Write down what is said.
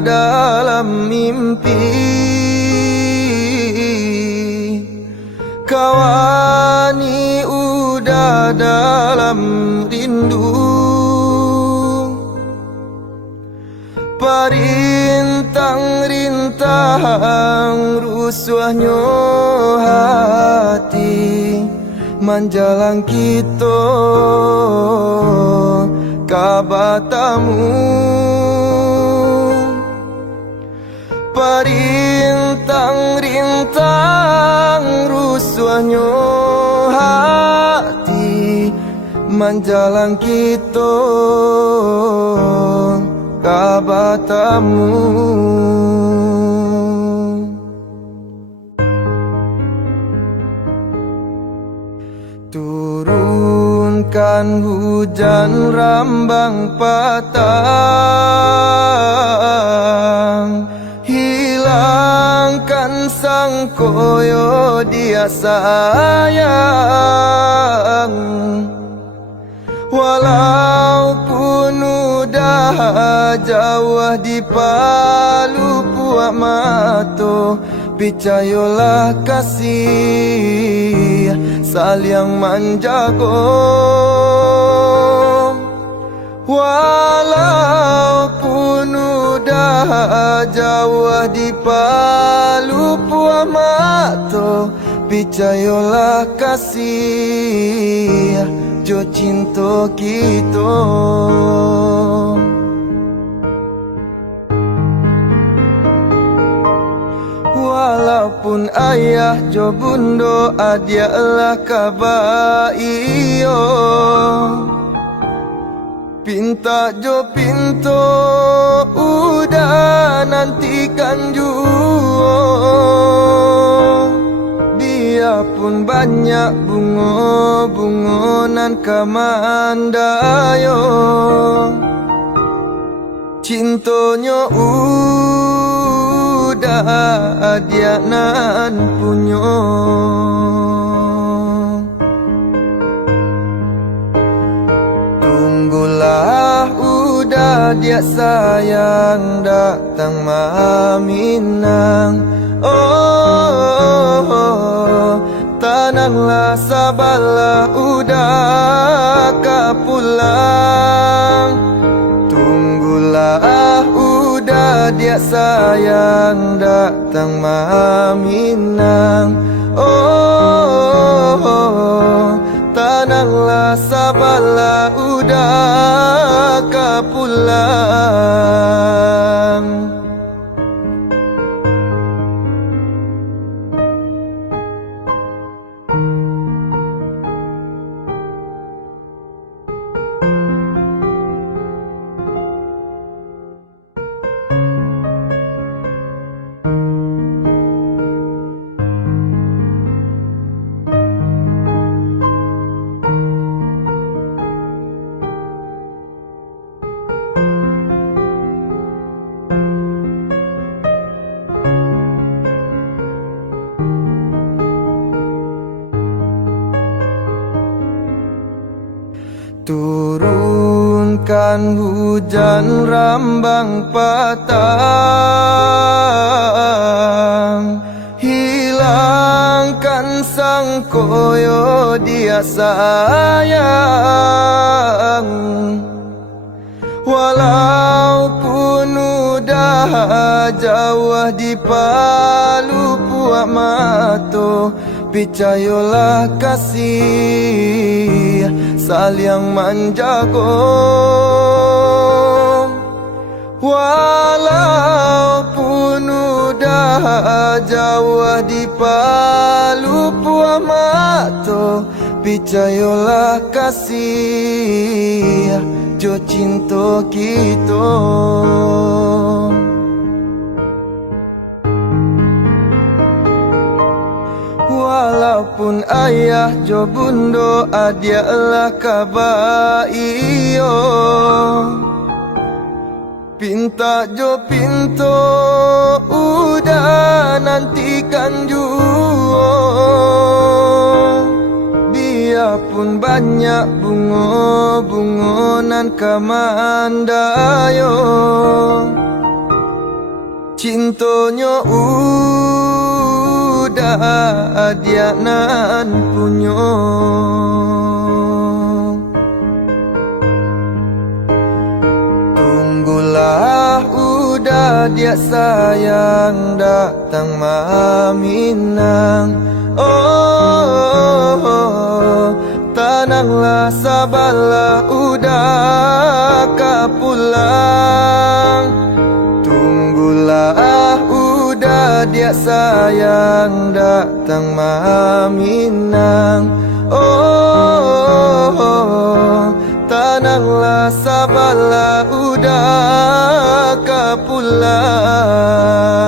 dalam mimpi, kawani udah dalam rindu, parintang-rintang rusuhnya hati menjalang kita kabatamu. Parintang-rintang rusuhnya hati menjalang kita kabatamu. Turunkan hujan rambang patang, hilangkan sang koyo dia sayang. Walaupun udah jauh di palu puak mato, percayalah kasih saling menjaga. Walaupun udah jauh di palu puak mato, percayalah kasih jo cinta kita. Walaupun ayah jo bundo adialah kabaiyo, pinta jo pinto udah nantikan juo. Biarpun banyak bungo-bungonan kamandayo, cintonya udah dia nan punyo. Tunggulah udah dia sayang datang maminang. Oh, tenanglah sabarlah udah kapulang. Tunggulah udah dia sayang datang maminang. Oh, tenanglah sabarlah udah kapulang. Turunkan hujan rambang patang, hilangkan sang koyo dia sayang. Walaupun udah jauh di palu puak mato, percayalah kasih saling menjaga. Walaupun udah jauh di palu puak mato, percayalah kasih jo cinta kita. Walaupun ayah jo bundo adialah kabaiyo, pinta jo pinto udah nantikan juo. Biarpun banyak bungo-bungonan kamandayo, Cintonyo udah dia nan punyo. Tunggulah udah dia sayang datang maminang. Oh, tenanglah sabarlah udah kapulang. Tunggulah udah dia sayang datang maminang. Oh, tenanglah sabarlah udah kapulang.